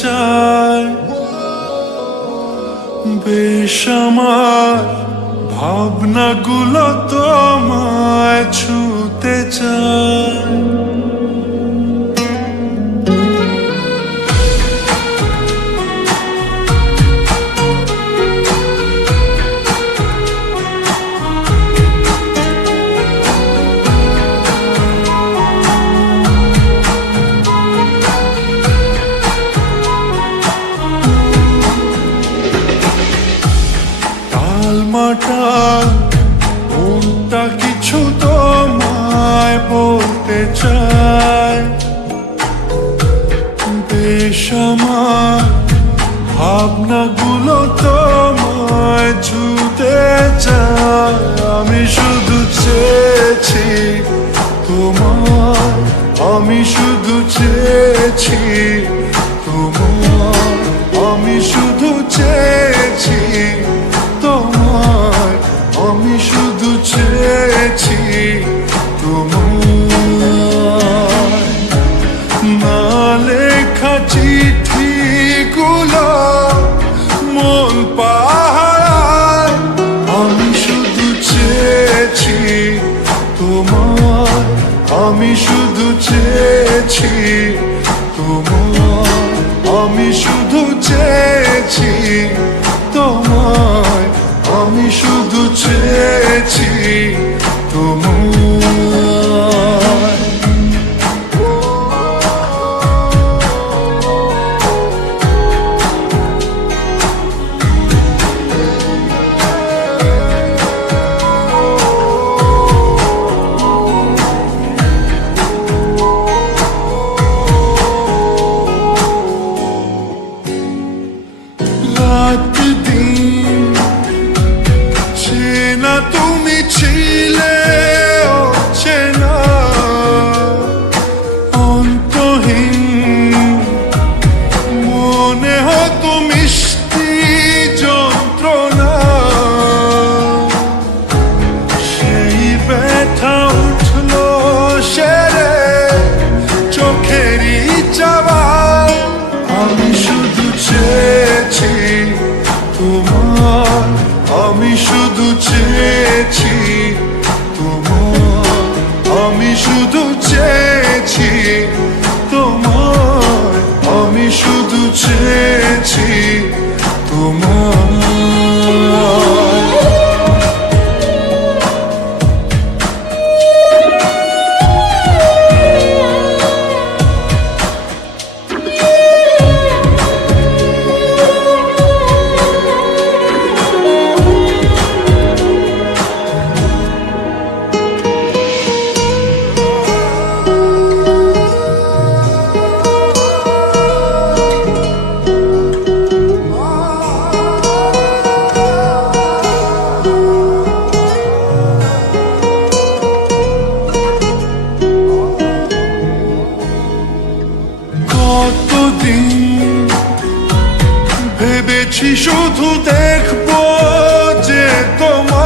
চায়, বেশ আমার ভাবনাগুলো তোমায় ছুতে চায়। মাটা মনটা কিছু তোমায় বলতে চায়, বেশ আমার ভাবনাগুলো তোমায় ছুতে চায়। আমি শুধু চেয়েছি তোমায়, আমি শুধু চেয়েছি তোমায়, আমি শুধু চেয়েছি তোমায়, আমি শুধু চেয়েছি তোমায়। না লেখা চিঠিগুলো মন পাহারায়, আমি শুধু চেয়েছি তোমায়, আমি শুধু চেয়েছি তোমায়, আমি শুধু চেয়েছি তোমায়, আমি শুধু চেয়েছি তোমায়। রাত দিন চেনা তুমি ছিলে অচেনা, অন্তহীন মনে হতো মিষ্টি যন্ত্রণা। সেই ব্যথা উঠলো সেরে চোখেরই চাওয়ায়, আমি শুধু চেয়েছি তোমার, আমি শুধু চেয়েছি তোমার, আমি শুধু চেয়েছি তোমার, আমি শুধু চেয়েছি তোমার। কতদিন ভেবেছি শুধু দেখবো যে তোমার